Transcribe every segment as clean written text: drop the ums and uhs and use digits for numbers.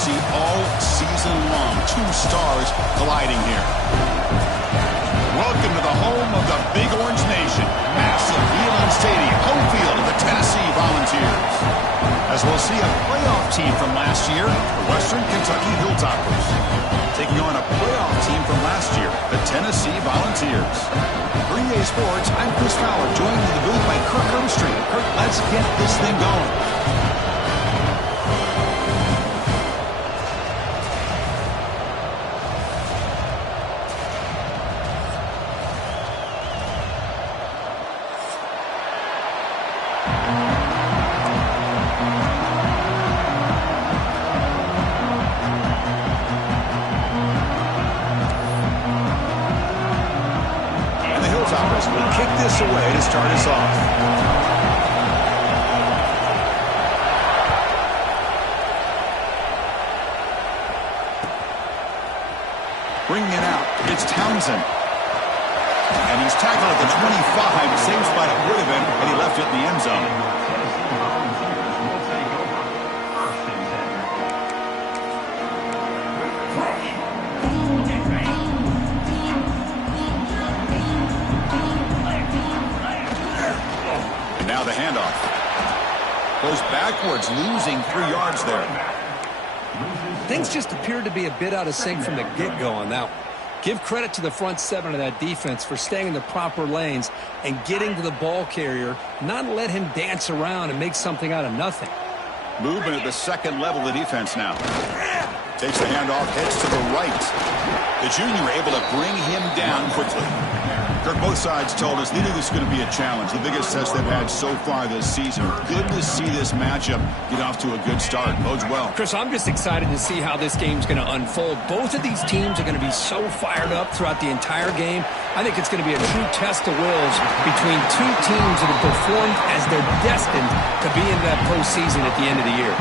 see all season long. Two stars colliding here. Welcome to the home of the Big Orange Nation. Massive Elon Stadium, home field of the Tennessee Volunteers. As we'll see a playoff team from last year, the Western Kentucky Hilltoppers, taking on a playoff team from last year, the Tennessee Volunteers. For EA Sports, I'm Chris Fowler, joined in the booth by Kirk Herbstreit. Kirk, let's get this thing going. Will kick this away to start us off. Bringing it out, it's Townsend. And he's tackled at the 25, same spot it would have been had he left it in the end zone. Now the handoff. Goes backwards, losing 3 yards there. Things just appeared to be a bit out of sync from the get-go on that one. Give credit to the front seven of that defense for staying in the proper lanes and getting to the ball carrier, not let him dance around and make something out of nothing. Movement at the second level of the defense now. Takes the handoff, heads to the right. The junior able to bring him down quickly. Kirk, both sides told us they knew this was going to be a challenge, the biggest test they've had so far this season. Good to see this matchup get off to a good start. Bodes well. Chris, I'm just excited to see how this game's going to unfold. Both of these teams are going to be so fired up throughout the entire game. I think it's going to be a true test of wills between two teams that have performed as they're destined to be in that postseason at the end of the year.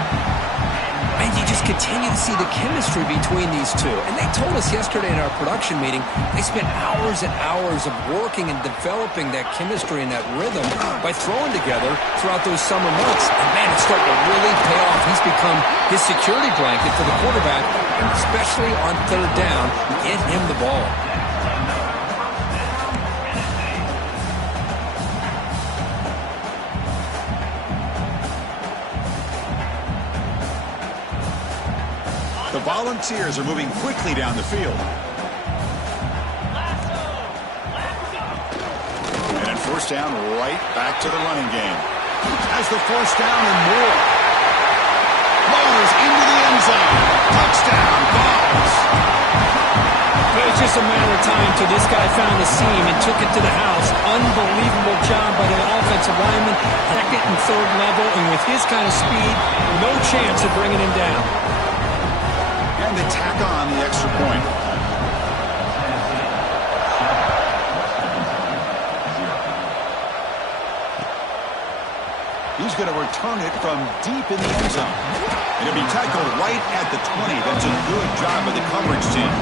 And you just continue to see the chemistry between these two. And they told us yesterday in our production meeting, they spent hours and hours of working and developing that chemistry and that rhythm by throwing together throughout those summer months. And man, it's starting to really pay off. He's become his security blanket for the quarterback, and especially on third down, get him the ball. The Volunteers are moving quickly down the field. And at first down, right back to the running game. Has the first down and more. Motors into the end zone. Touchdown, Vols. It was just a matter of time till this guy found a seam and took it to the house. Unbelievable job by the offensive lineman. Second and third level, and with his kind of speed, no chance of bringing him down. And they tack on the extra point. He's going to return it from deep in the end zone. And it'll be tackled right at the 20. That's a good job by the coverage team.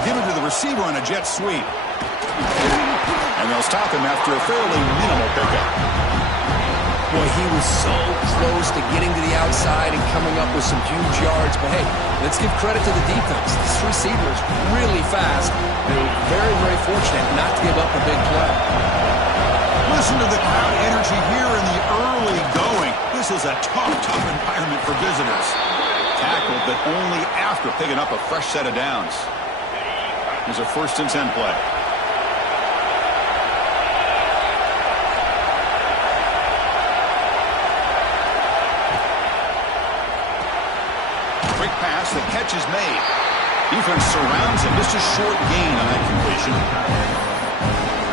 Give it to the receiver on a jet sweep. And they'll stop him after a fairly minimal pickup. Boy, he was so close to getting to the outside and coming up with some huge yards. But hey, let's give credit to the defense. This receiver is really fast. They were very, very fortunate not to give up a big play. Listen to the crowd energy here in the early going. This is a tough environment for visitors. Tackled, but only after picking up a fresh set of downs. Here's a 1st and 10 play. Quick pass, the catch is made. Defense surrounds him. Just a short gain on that completion.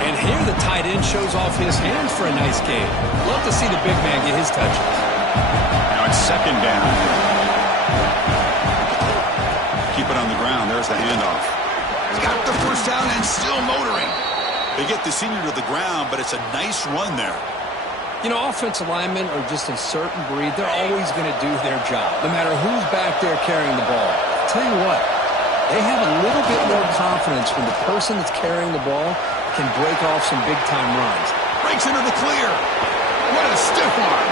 And here the tight end shows off his hands for a nice gain. Love to see the big man get his touches. Now it's 2nd down. Keep it on the ground. There's the handoff. He's got the first down and still motoring. They get the senior to the ground, but it's a nice run there. You know, offensive linemen are just a certain breed. They're always going to do their job, no matter who's back there carrying the ball. I'll tell you what, They have a little bit more confidence when the person that's carrying the ball can break off some big-time runs. Breaks into the clear. What a stiff arm.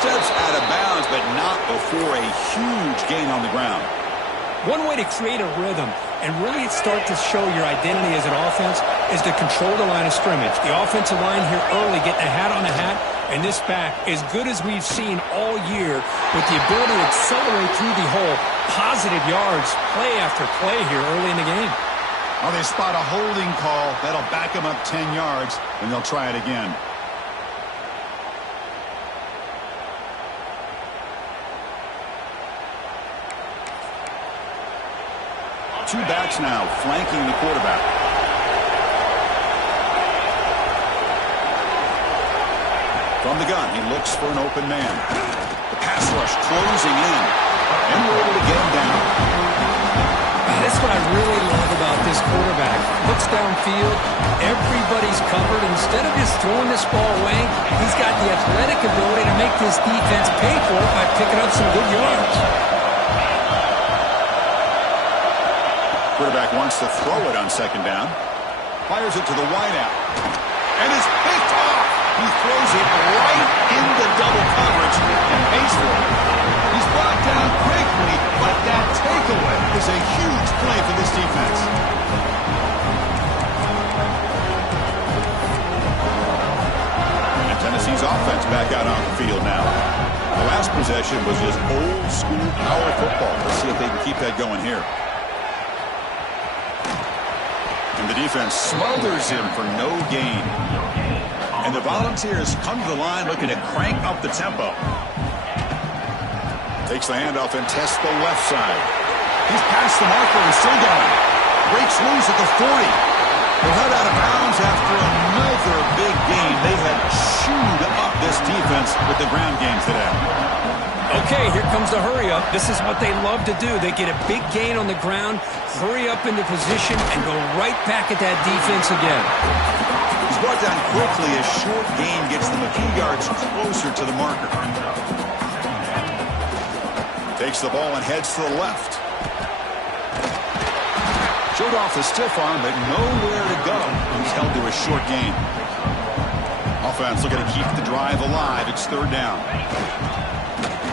Steps out of bounds, but not before a huge gain on the ground. One way to create a rhythm and really start to show your identity as an offense is to control the line of scrimmage. The offensive line here early getting a hat on a hat, and this back, as good as we've seen all year, with the ability to accelerate through the hole, positive yards, play after play here early in the game. Oh, they spot a holding call. That'll back them up 10 yards, and they'll try it again. Two backs now flanking the quarterback. From the gun, he looks for an open man. The pass rush closing in, and we're able to get him down. That's what I really love about this quarterback. Looks downfield, everybody's covered. Instead of just throwing this ball away, he's got the athletic ability to make this defense pay for it by picking up some good yards. Quarterback wants to throw it on second down. Fires it to the wideout. And it's picked off. He throws it right into double coverage and pays for it. He's brought down quickly, but that takeaway is a huge play for this defense. And Tennessee's offense back out on the field now. The last possession was just old school power football. Let's see if they can keep that going here. And the defense smothers him for no gain. And the Volunteers come to the line looking to crank up the tempo. Takes the handoff and tests the left side. He's past the marker and still going. Breaks loose at the 40. They'll head out of bounds after another big gain. They have chewed up this defense with the ground game today. Okay, here comes the hurry up. This is what they love to do. They get a big gain on the ground, hurry up into position, and go right back at that defense again. He's brought down quickly. A short gain gets them a few yards closer to the marker. Takes the ball and heads to the left. Showed off the stiff arm, but nowhere to go. He's held to a short gain. Offense looking to keep the drive alive. It's third down.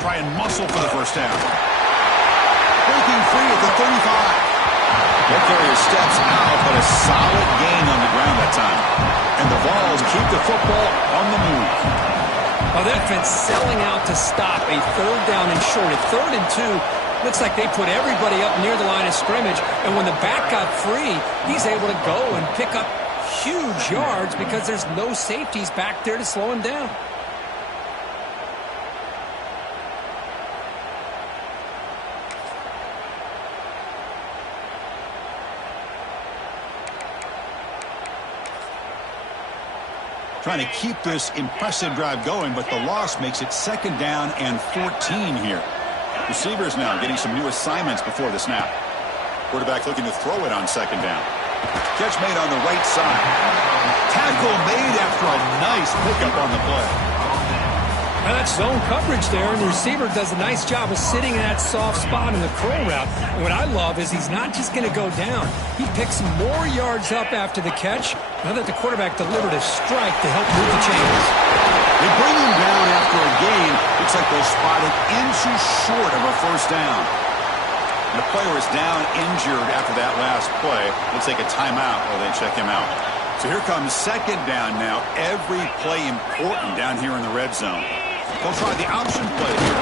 Try and muscle for the first down. Breaking free at the 35. That carrier steps out, but a solid gain on the ground that time. And the Vols keep the football on the move. Well, the defense selling out to stop a third down and short. At 3rd and 2, looks like they put everybody up near the line of scrimmage. And when the back got free, he's able to go and pick up huge yards because there's no safeties back there to slow him down. Trying to keep this impressive drive going, but the loss makes it 2nd down and 14 here. Receivers now getting some new assignments before the snap. Quarterback looking to throw it on 2nd down. Catch made on the right side. Tackle made after a nice pickup on the play. Well, that's zone coverage there, and the receiver does a nice job of sitting in that soft spot in the curl route. And what I love is he's not just going to go down. He picks more yards up after the catch, now that the quarterback delivered a strike to help move the chains. They bring him down after a gain. Looks like they'll spot it inches short of a first down. And the player is down injured after that last play. They'll take a timeout while they check him out. So here comes 2nd down now. Every play important down here in the red zone. They'll try the option play here.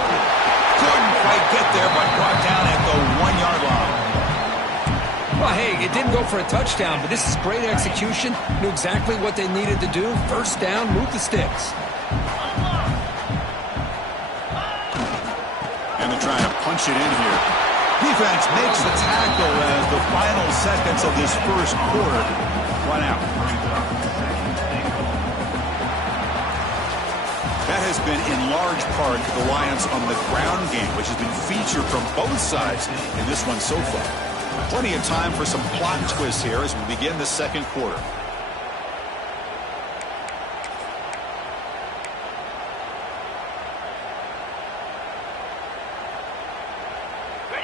Couldn't quite get there, but brought down at the 1-yard line. Well, hey, it didn't go for a touchdown, but this is great execution. Knew exactly what they needed to do. First down, move the sticks. And they're trying to punch it in here. Defense makes the tackle as the final seconds of this first quarter run out. That has been in large part the reliance on the ground game, which has been featured from both sides in this one so far. Plenty of time for some plot twists here as we begin the 2nd quarter.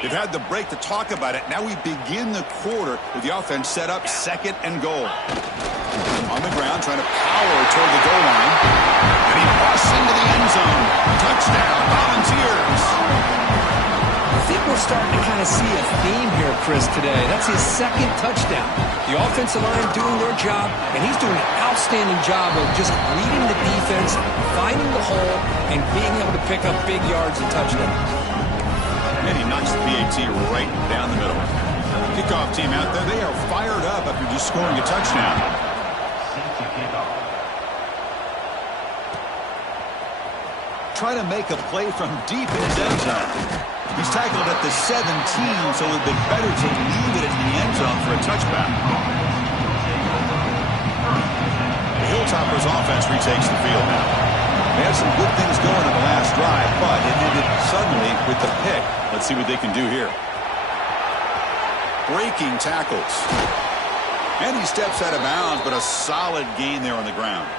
They've had the break to talk about it. Now we begin the quarter with the offense set up 2nd and goal. On the ground, trying to power toward the goal line. And he busts into the end zone. Touchdown, Volunteers. I think we're starting to kind of see a theme here, Chris, today. That's his 2nd touchdown. The offensive line doing their job, and he's doing an outstanding job of just leading the defense, finding the hole, and being able to pick up big yards and touchdowns. And he knocks the PAT right down the middle. Kickoff team out there, they are fired up after just scoring a touchdown. Trying to make a play from deep in his end zone. He's tackled at the 17, so it would have been better to leave it in the end zone for a touchback. The Hilltoppers offense retakes the field now. They had some good things going in the last drive, but it ended suddenly with the pick. Let's see what they can do here. Breaking tackles. And he steps out of bounds, but a solid gain there on the ground.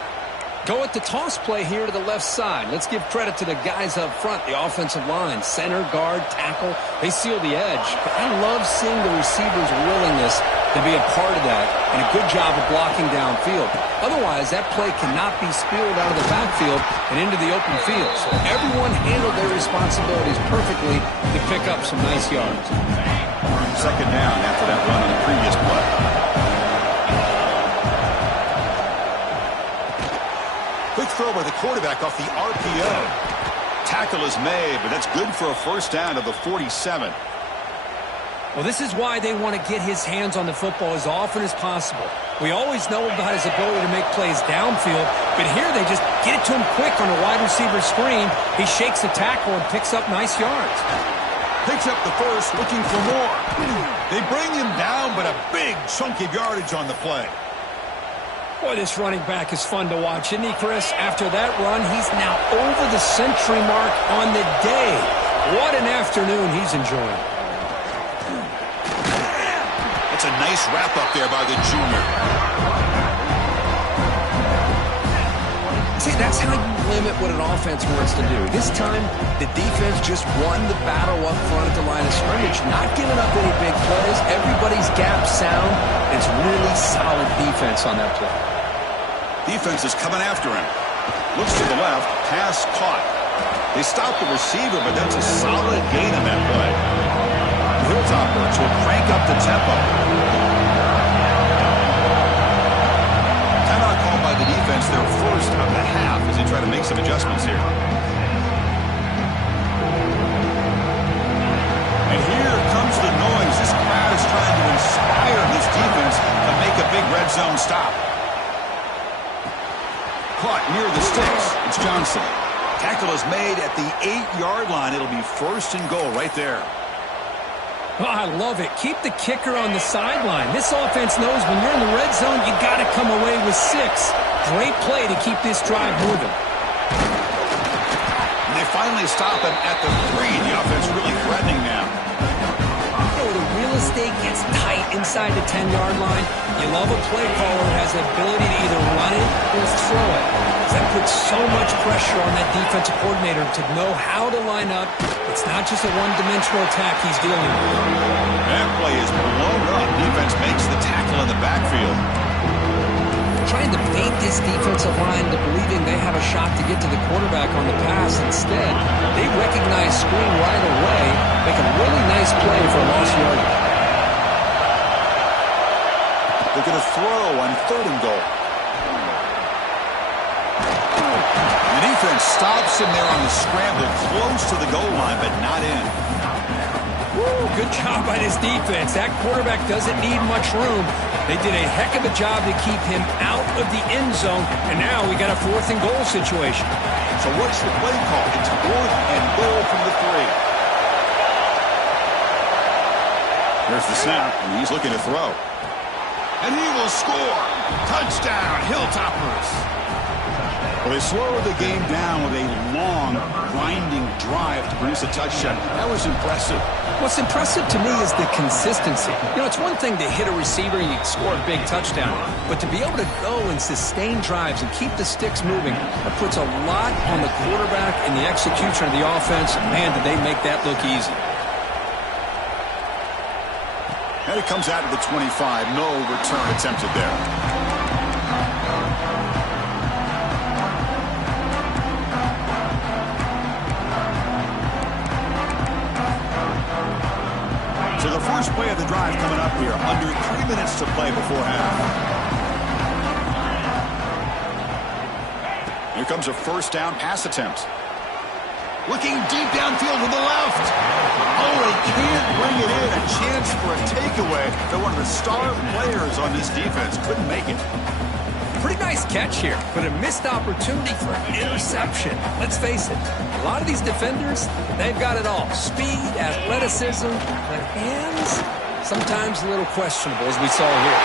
Go at the toss play here to the left side. Let's give credit to the guys up front, the offensive line, center, guard, tackle. They seal the edge. But I love seeing the receivers' willingness to be a part of that and a good job of blocking downfield. Otherwise, that play cannot be spilled out of the backfield and into the open field. So everyone handled their responsibilities perfectly to pick up some nice yards. 2nd down after that run on the previous play. Quick throw by the quarterback off the RPO. Tackle is made, but that's good for a 1st down of the 47. Well, this is why they want to get his hands on the football as often as possible. We always know about his ability to make plays downfield, but here they just get it to him quick on a wide receiver screen. He shakes the tackle and picks up nice yards. Picks up the first, looking for more. They bring him down, but a big chunk of yardage on the play. Boy, this running back is fun to watch, isn't he, Chris? After that run, he's now over the century mark on the day. What an afternoon he's enjoying. That's a nice wrap-up there by the junior. See, that's how you limit what an offense wants to do. This time, the defense just won the battle up front at the line of scrimmage, not giving up any big plays. Everybody's gap sound. It's really solid defense on that play. Defense is coming after him. Looks to the left, pass caught. They stop the receiver, but that's a solid gain on that play. The Hilltoppers will crank up the tempo. Timeout called by the defense, their 1st of the half, as they try to make some adjustments here. And here comes the noise. This crowd is trying to inspire this defense to make a big red zone stop. Caught near the sticks. It's Johnson. Tackle is made at the 8-yard line. It'll be 1st and goal right there. Oh, I love it. Keep the kicker on the sideline. This offense knows when you're in the red zone, you got to come away with 6. Great play to keep this drive moving. And they finally stop him at the 3. The offense really threatening now. The real estate gets tight inside the 10-yard line. You love a play caller who has the ability to either run it or throw it. That puts so much pressure on that defensive coordinator to know how to line up. It's not just a one-dimensional attack he's dealing with. That play is blown up. Defense makes the tackle in the backfield. Trying to bait this defensive line to believing they have a shot to get to the quarterback on the pass. Instead, they recognize screen right away, make a really nice play for a lost yardage. They're going to throw on 3rd and goal. The defense stops him there on the scramble, close to the goal line, but not in. Woo, good job by this defense. That quarterback doesn't need much room. They did a heck of a job to keep him out of the end zone, and now we got a 4th and goal situation. So what's the play call? It's 4th and goal from the 3. There's the snap, and he's looking to throw. And he will score. Touchdown, Hilltoppers. Well, they slowed the game down with a long, grinding drive to produce a touchdown. That was impressive. What's impressive to me is the consistency. You know, it's one thing to hit a receiver and you score a big touchdown, but to be able to go and sustain drives and keep the sticks moving, that puts a lot on the quarterback and the execution of the offense. Man, did they make that look easy. And it comes out to the 25. No return attempted there. So the first play of the drive coming up here. Under 3 minutes to play before half. Here comes a first down pass attempt. Looking deep downfield to the left. Oh, he can't bring it in. A chance for a takeaway. But one of the star players on this defense couldn't make it. Pretty nice catch here, but a missed opportunity for an interception. Let's face it, a lot of these defenders, they've got it all. Speed, athleticism, but hands, sometimes a little questionable, as we saw here.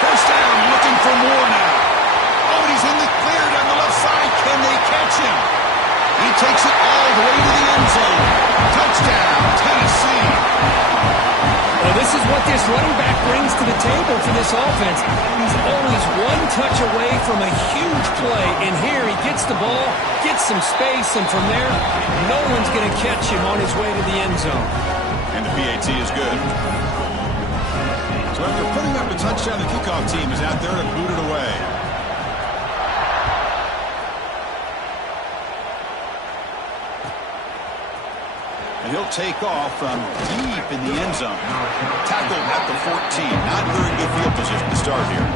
First down, looking for more now. Oh, and he's in the clear down the left side. Can they catch him? He takes it all the way to the end zone. Touchdown, Tennessee. Well, this is what this running back brings to the table for this offense. He's always one touch away from a huge play, and here he gets the ball, gets some space, and from there, no one's going to catch him on his way to the end zone. And the PAT is good. So after putting up a touchdown, the kickoff team is out there to boot it away. And he'll take off from deep in the end zone. Tackled at the 14. Not very good field position to start here.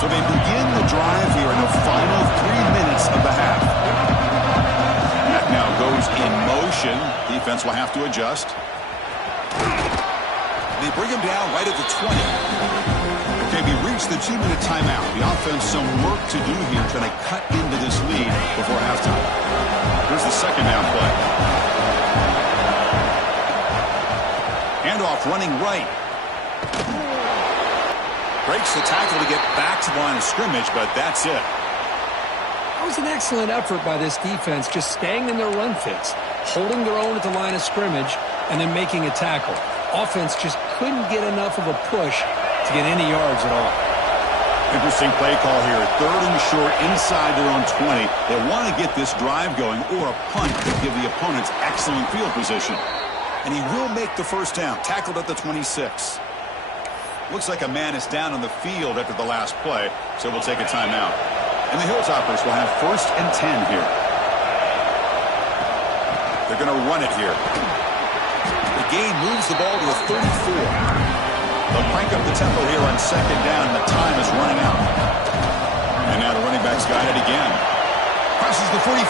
So they begin the drive here in the final 3 minutes of the half. That now goes in motion. Defense will have to adjust. They bring him down right at the 20. Okay, we reached the 2-minute timeout. The offense some work to do here, trying to cut into this lead before halftime. Here's the second down play. Handoff running right. Breaks the tackle to get back to the line of scrimmage, but that's it. That was an excellent effort by this defense, just staying in their run fits, holding their own at the line of scrimmage, and then making a tackle. Offense just couldn't get enough of a push to get any yards at all. Interesting play call here. 3rd and short inside their own 20. They want to get this drive going, or a punt to give the opponents excellent field position. And he will make the first down. Tackled at the 26. Looks like a man is down on the field after the last play, so we'll take a timeout. And the Hilltoppers will have 1st and 10 here. They're going to run it here. The game moves the ball to the 34. They'll crank up the tempo here on 2nd down. The time is running out. And now the running back's got it again. Crosses the 45.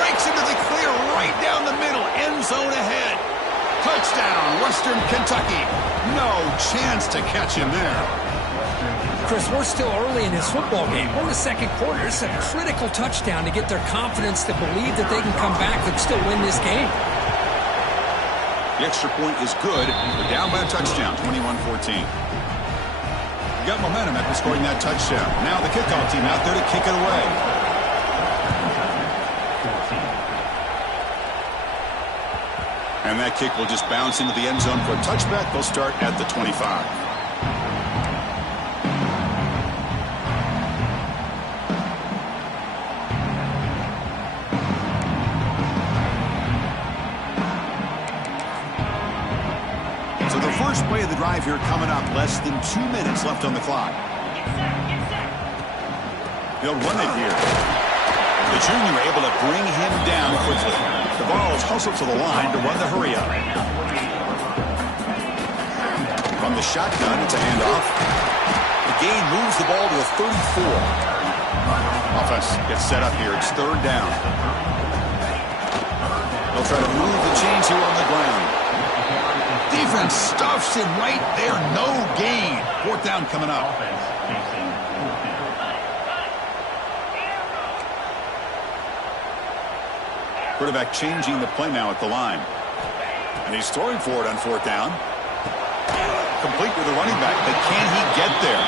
Breaks into the clear right down the middle. End zone ahead. Touchdown, Western Kentucky. No chance to catch him there. Chris, we're still early in this football game. We're in the 2nd quarter. It's a critical touchdown to get their confidence to believe that they can come back and still win this game. The extra point is good. They're down by a touchdown, 21-14. Got momentum after scoring that touchdown. Now the kickoff team out there to kick it away. And that kick will just bounce into the end zone for a touchback. They'll start at the 25. First play of the drive here coming up. Less than 2 minutes left on the clock. He'll run it here. The junior able to bring him down quickly. The vols hustle to the line to run the hurry up. From the shotgun, it's a handoff. The gain moves the ball to the 34. Offense gets set up here. It's 3rd down. They'll try to move the chains here on the ground. Defense stuffs him right there. No gain. 4th down coming up. Quarterback changing the play now at the line. And he's throwing for it on 4th down. Complete with the running back, but can he get there?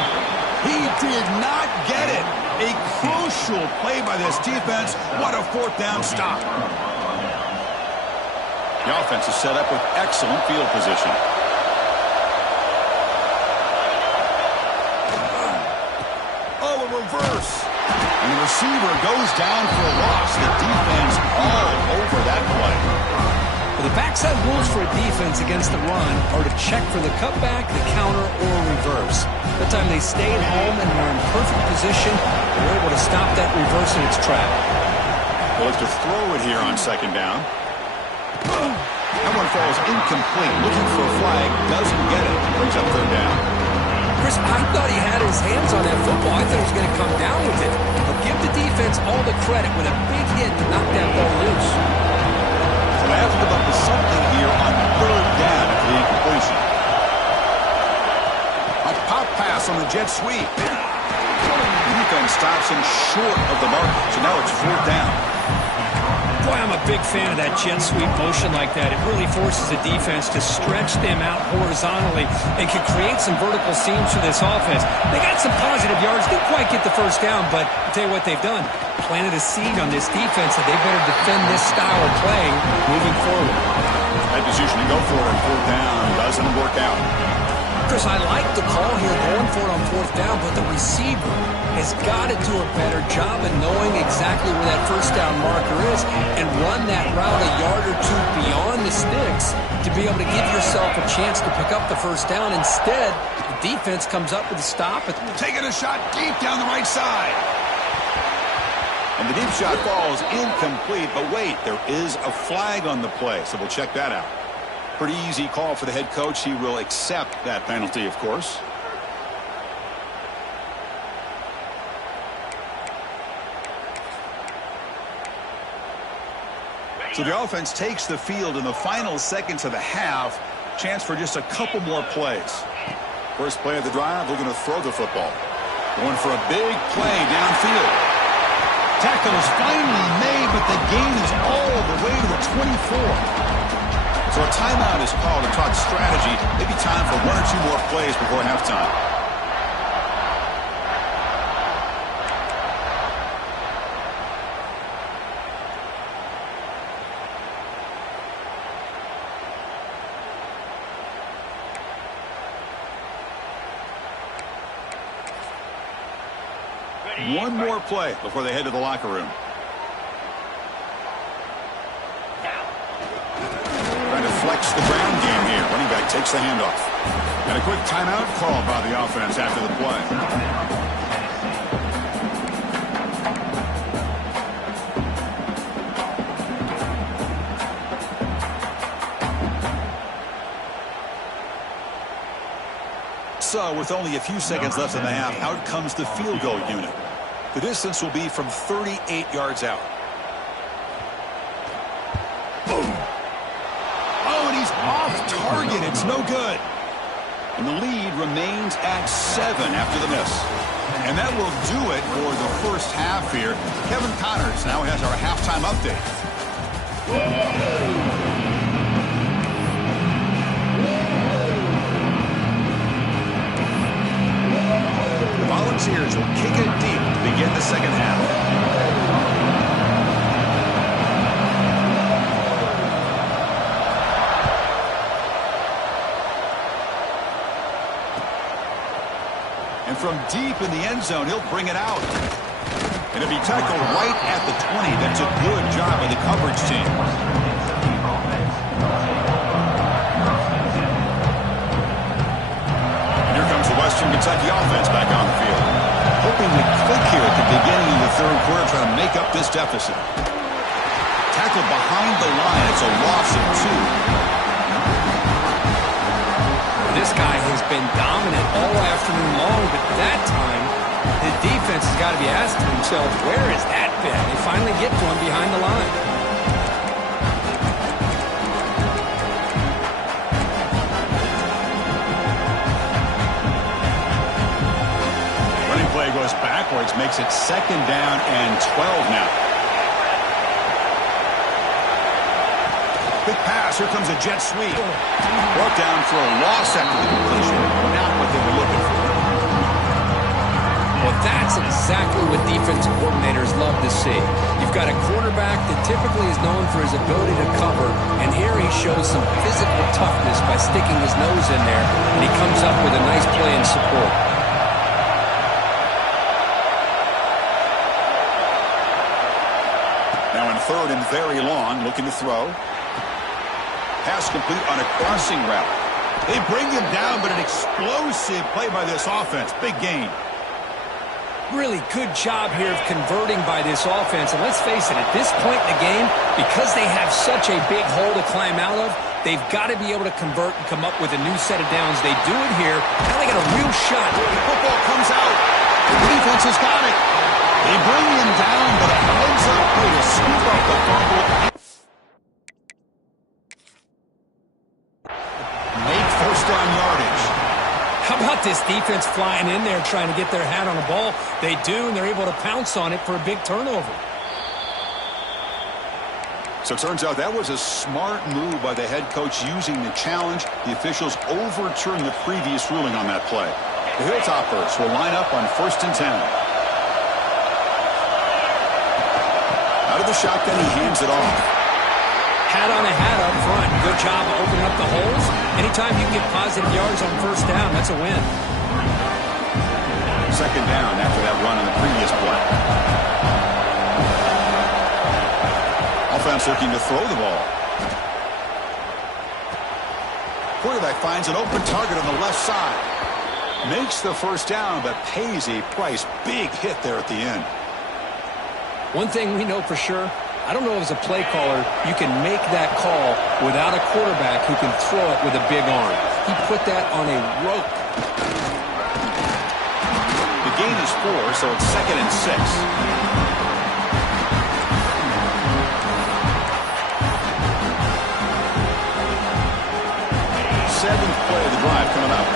He did not get it. A crucial play by this defense. What a 4th down stop. The offense is set up with excellent field position. Oh, a reverse. And the receiver goes down for a loss. The defense all over that play. Well, the backside rules for a defense against the run are to check for the cutback, the counter, or reverse. That time they stayed home and were in perfect position. They were able to stop that reverse in its track. Well, to throw it here on second down. That one falls incomplete. Looking for a flag. Doesn't get it. Brings up third down. Chris, I thought he had his hands on that football. I thought he was going to come down with it. But give the defense all the credit with a big hit to knock that ball loose. So they have to come up with something here on third down after the incompletion. A pop pass on the jet sweep. The defense stops him short of the mark. So now it's fourth down. Boy, I'm a big fan of that jet sweep motion like that. It really forces the defense to stretch them out horizontally and can create some vertical seams for this offense. They got some positive yards. Didn't quite get the first down, but I'll tell you what they've done. Planted a seed on this defense that they better defend this style of playing moving forward. That decision to go for it on fourth down doesn't work out. Chris, I like the call here going for it on fourth down, but the receiver has got to do a better job of knowing exactly where that first down marker is and run that route a yard or two beyond the sticks to be able to give yourself a chance to pick up the first down. Instead, the defense comes up with a stop. Taking a shot deep down the right side. And the deep shot falls incomplete, but wait, there is a flag on the play, so we'll check that out. Pretty easy call for the head coach. He will accept that penalty, of course. So the offense takes the field in the final seconds of the half. Chance for just a couple more plays. First play of the drive, they're going to throw the football. Going for a big play downfield. Tackle is finally made, but the gain is all the way to the 24. So a timeout is called to talk strategy. Maybe time for one or two more plays before halftime. One more play before they head to the locker room. Flex the ground game here. Running back takes the handoff. And a quick timeout called by the offense after the play. So with only a few seconds left in the half, out comes the field goal unit. The distance will be from 38 yards out. Off target, it's no good. And the lead remains at 7 after the miss. And that will do it for the first half here. Kevin Connors now has our halftime update. The Volunteers will kick it deep to begin the second half. From deep in the end zone, he'll bring it out. And it'll be tackled right at the 20. That's a good job of the coverage team. And here comes the Western Kentucky offense back on the field. Hoping to click here at the beginning of the third quarter, trying to make up this deficit. Tackled behind the line. It's a loss of 2. This guy has been dominant all afternoon long, but that time, the defense has got to be asking themselves, where has that been? They finally get to him behind the line. Running play goes backwards, makes it second down and 12 now. Quick pass, here comes a jet sweep. Brought down for a loss after the completion. Not what they were looking for. Well, that's exactly what defensive coordinators love to see. You've got a quarterback that typically is known for his ability to cover, and here he shows some physical toughness by sticking his nose in there, and he comes up with a nice play in support. third and very long, looking to throw. Pass complete on a crossing route. They bring him down, but an explosive play by this offense. Big gain. Really good job here of converting by this offense. And let's face it, at this point in the game, because they have such a big hole to climb out of, they've got to be able to convert and come up with a new set of downs. They do it here. Now they got a real shot. The football comes out. The defense has got it. They bring him down, but it ends up way to scoop up the fumble. Make first down yardage. How about this defense flying in there trying to get their hat on the ball? They do, and they're able to pounce on it for a big turnover. So it turns out that was a smart move by the head coach using the challenge. The officials overturned the previous ruling on that play. The Hilltoppers will line up on 1st and 10. Out of the shotgun, he hands it off. Hat on a hat up front. Good job of opening up the holes. Anytime you can get positive yards on first down, that's a win. Second down after that run on the previous play. Offense looking to throw the ball. Quarterback finds an open target on the left side. Makes the first down, but pays a price. Big hit there at the end. One thing we know for sure, I don't know as a play caller, you can make that call without a quarterback who can throw it with a big arm. He put that on a rope. The gain is 4, so it's 2nd and 6. Seventh play of the drive coming up.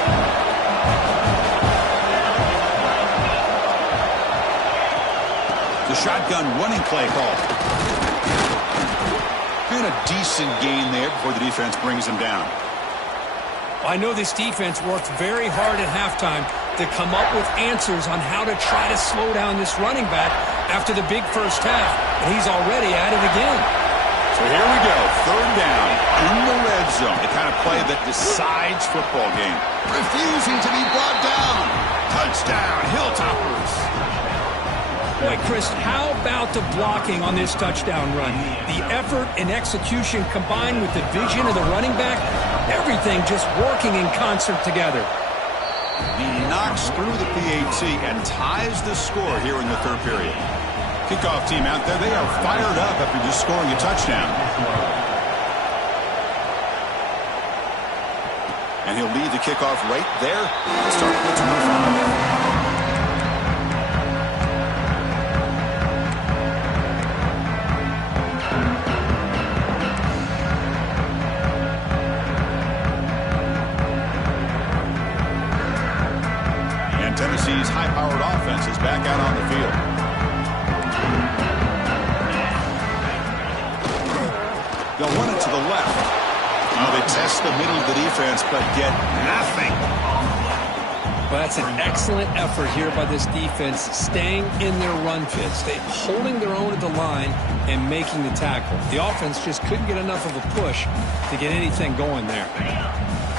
The shotgun running play call. And a decent gain there before the defense brings him down. I know this defense worked very hard at halftime to come up with answers on how to try to slow down this running back after the big first half. And he's already at it again. So here we go. 3rd down in the red zone. The kind of play that decides football game. Refusing to be brought down. Touchdown, Hilltoppers. Boy, Chris, how about the blocking on this touchdown run? The effort and execution combined with the vision of the running back, everything just working in concert together. He knocks through the PAT and ties the score here in the 3rd period. Kickoff team out there, they are fired up after just scoring a touchdown. And he'll lead the kickoff right there. Let's start with number 5. Tennessee's high-powered offense is back out on the field. They'll run it to the left. Now they test the middle of the defense, but get nothing. Well, that's an excellent effort here by this defense, staying in their run fits, holding their own at the line and making the tackle. The offense just couldn't get enough of a push to get anything going there.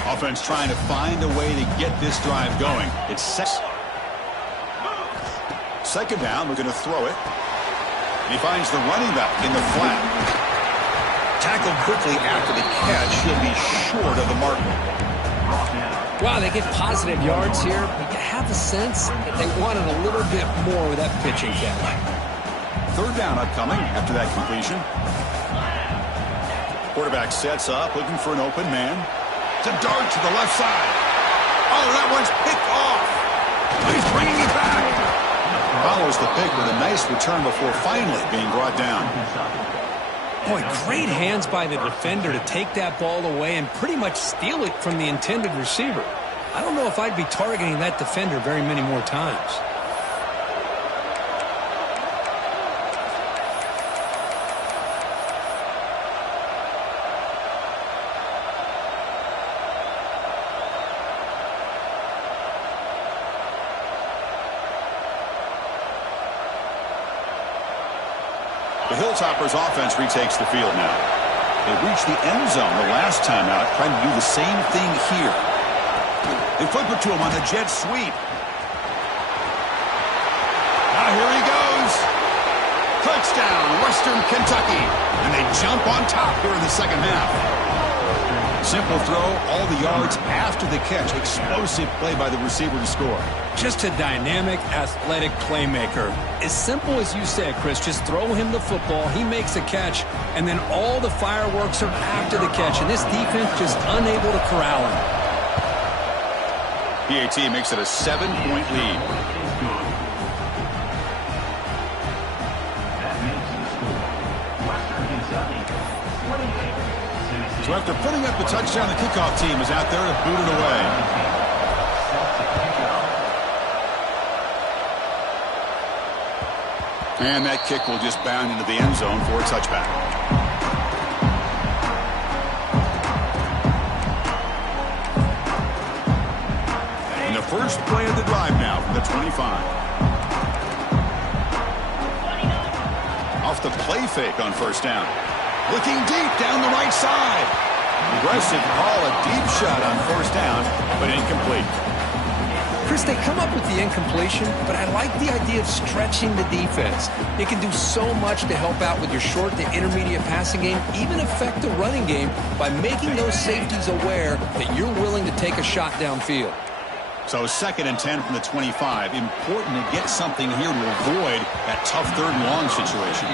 Offense trying to find a way to get this drive going. It's 2nd down, looking to throw it. He finds the running back in the flat. Tackled quickly after the catch. He'll be short of the mark. Wow, they get positive yards here, but you have a sense that they wanted a little bit more with that pitching catch. 3rd down upcoming after that completion. Quarterback sets up, looking for an open man. To dart to the left side. Oh, that one's picked off. He's bringing it back. Follows the pick with a nice return before finally being brought down. Boy, great hands by the defender to take that ball away and pretty much steal it from the intended receiver. I don't know if I'd be targeting that defender very many more times. The Hilltoppers offense retakes the field now. They reached the end zone the last time out, trying to do the same thing here. They flip it to him on the jet sweep. Now here he goes. Touchdown, Western Kentucky. And they jump on top here in the second half. Simple throw, all the yards after the catch. Explosive play by the receiver to score. Just a dynamic, athletic playmaker. As simple as you said, Chris, just throw him the football, he makes a catch, and then all the fireworks are after the catch. And this defense just unable to corral him. PAT makes it a 7-point lead. So after putting up the touchdown, the kickoff team is out there to boot it away. And that kick will just bound into the end zone for a touchback. And the first play of the drive now from the 25. Off the play fake on first down. Looking deep down the right side. Aggressive call, a deep shot on first down, but incomplete. Chris, they come up with the incompletion, but I like the idea of stretching the defense. It can do so much to help out with your short to intermediate passing game, even affect the running game by making those safeties aware that you're willing to take a shot downfield. So 2nd and 10 from the 25. Important to get something here to avoid that tough 3rd and long situation.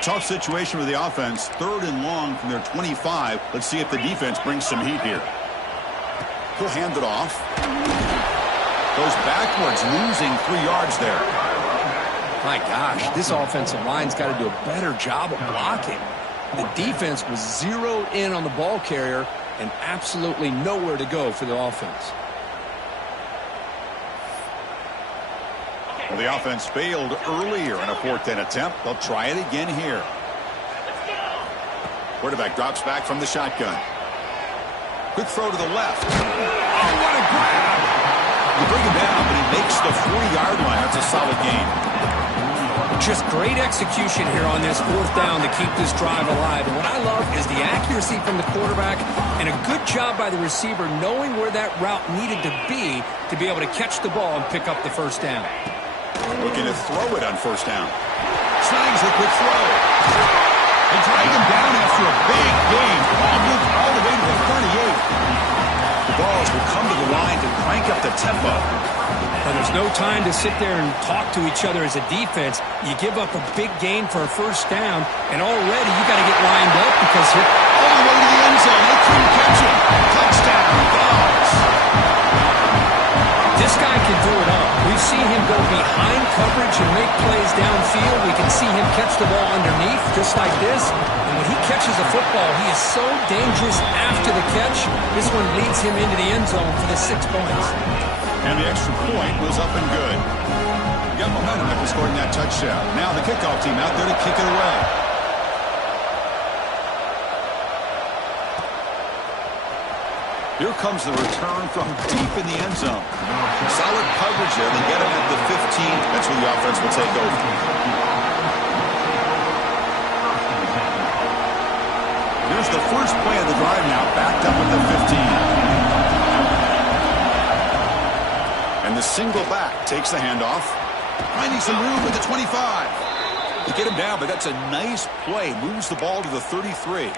Tough situation for the offense. 3rd and long from their 25. Let's see if the defense brings some heat here. He'll hand it off. Goes backwards, losing 3 yards there. My gosh, this offensive line's got to do a better job of blocking. The defense was zeroed in on the ball carrier and absolutely nowhere to go for the offense. Well, the offense failed earlier in a 4th and attempt. They'll try it again here. Quarterback drops back from the shotgun. Quick throw to the left. Oh, what a grab! You bring him down, but he makes the 40-yard line. That's a solid gain. Just great execution here on this 4th down to keep this drive alive. And what I love is the accuracy from the quarterback and a good job by the receiver knowing where that route needed to be able to catch the ball and pick up the first down. Looking to throw it on first down. Snags the quick throw. They drag him down after a big gain. Ball moved all the way to the 38. The Vols will come to the line to crank up the tempo. And there's no time to sit there and talk to each other as a defense. You give up a big gain for a first down, and already you got to get lined up because you're all the way to the end zone. They couldn't catch him. Touchdown, Vols. This guy can do it all. We've seen him go behind coverage and make plays downfield. We can see him catch the ball underneath just like this. And when he catches a football, he is so dangerous after the catch. This one leads him into the end zone for the 6 points. And the extra point was up and good. Got momentum after scoring that touchdown. Now the kickoff team out there to kick it away. Here comes the return from deep in the end zone. Solid coverage there. They get him at the 15. That's where the offense will take over. Here's the first play of the drive now, backed up at the 15. And the single back takes the handoff. Finding some room at the 25. They get him down, but that's a nice play. Moves the ball to the 33.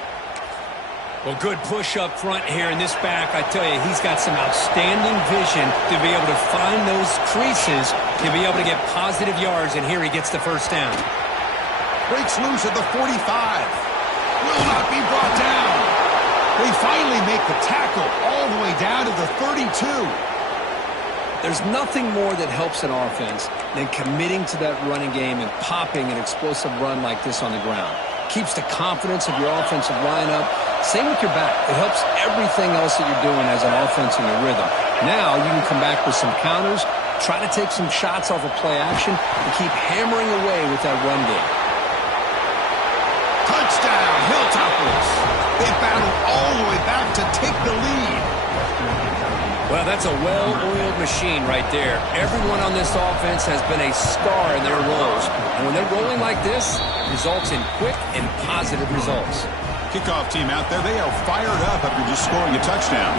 Well, good push up front here in this back. I tell you, he's got some outstanding vision to be able to find those creases to be able to get positive yards, and here he gets the first down. Breaks loose at the 45. Will not be brought down. They finally make the tackle all the way down to the 32. There's nothing more that helps an offense than committing to that running game and popping an explosive run like this on the ground. Keeps the confidence of your offensive lineup. Same with your back. It helps everything else that you're doing as an offense in your rhythm. Now you can come back with some counters, try to take some shots off of play action, and keep hammering away with that run game. Touchdown, Hilltoppers. They battle all the way back to take the lead. Well, that's a well-oiled machine right there. Everyone on this offense has been a star in their roles. And when they're rolling like this, it results in quick and positive results. Kickoff team out there, they are fired up after just scoring a touchdown.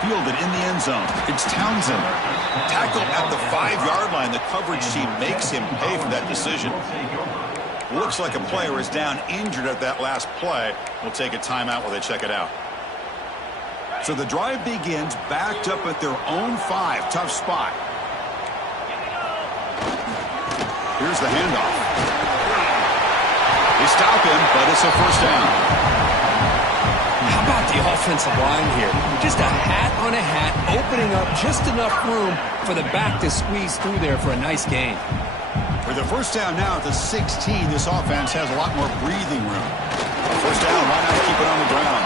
Fielded in the end zone. It's Townsend. Tackled at the 5-yard line. The coverage team makes him pay for that decision. Looks like a player is down injured at that last play. We'll take a timeout while they check it out. So the drive begins backed up at their own 5. Tough spot. Here's the handoff. They stop him, but it's a first down. How about the offensive line here? Just a hat on a hat, opening up just enough room for the back to squeeze through there for a nice gain. With a first down now at the 16, this offense has a lot more breathing room. First down, why not keep it on the ground?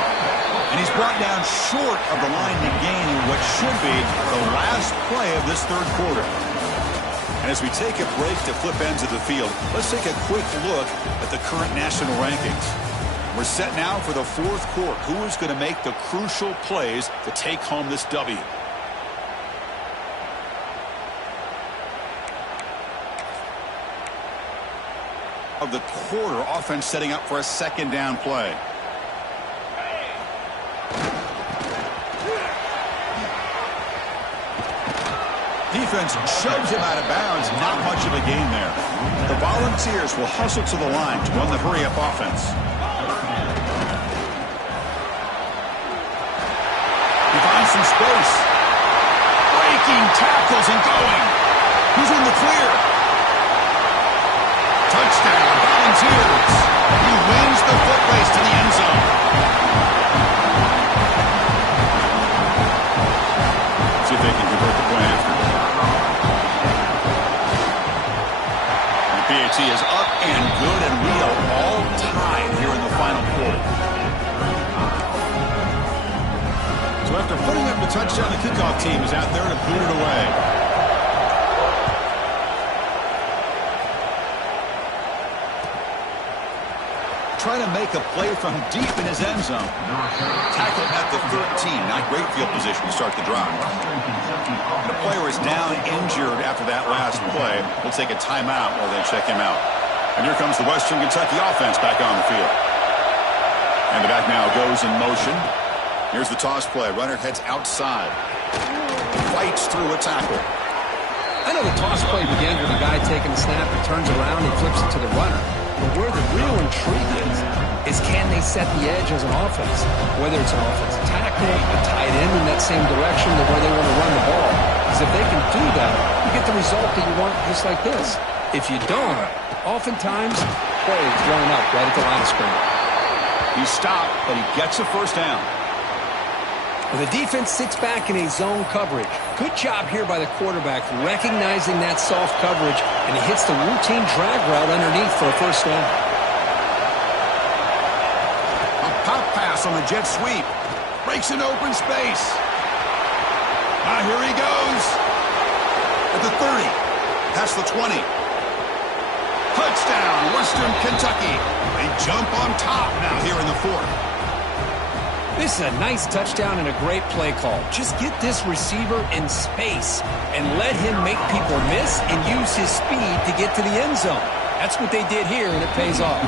And he's brought down short of the line to gain in what should be the last play of this third quarter. And as we take a break to flip ends of the field, let's take a quick look at the current national rankings. We're set now for the fourth quarter. Who is going to make the crucial plays to take home this W? Of the quarter, offense setting up for a second down play. Defense shoves him out of bounds. Not much of a gain there. The Volunteers will hustle to the line to run the hurry-up offense. He finds some space. Breaking tackles and going. He's in the clear. Touchdown, Volunteers. He wins the foot race to the end zone. See if they can convert the point after. The PAT is up and good, and we are all tied here in the final quarter. So after putting up the touchdown, the kickoff team is out there to boot it away. Trying to make a play from deep in his end zone. Tackled at the 13. Not great field position to start the drive. The player is down injured after that last play. We'll take a timeout while they check him out. And here comes the Western Kentucky offense back on the field. And the back now goes in motion. Here's the toss play. Runner heads outside. Fights through a tackle. I know the toss play begins with a guy taking the snap and turns around and flips it to the runner. But where the real intrigue is can they set the edge as an offense? Whether it's an offensive tackle, a tight end in that same direction to where they want to run the ball. Because if they can do that, you get the result that you want just like this. If you don't, oftentimes, play is thrown up right at the line of scrimmage. He stopped, but he gets a first down. The defense sits back in a zone coverage. Good job here by the quarterback recognizing that soft coverage, and he hits the routine drag route underneath for a first down. A pop pass on the jet sweep. Breaks an open space. Now here he goes. At the 30. Past the 20. Touchdown, Western Kentucky. They jump on top now here in the fourth. This is a nice touchdown and a great play call. Just get this receiver in space and let him make people miss and use his speed to get to the end zone. That's what they did here, and it pays off.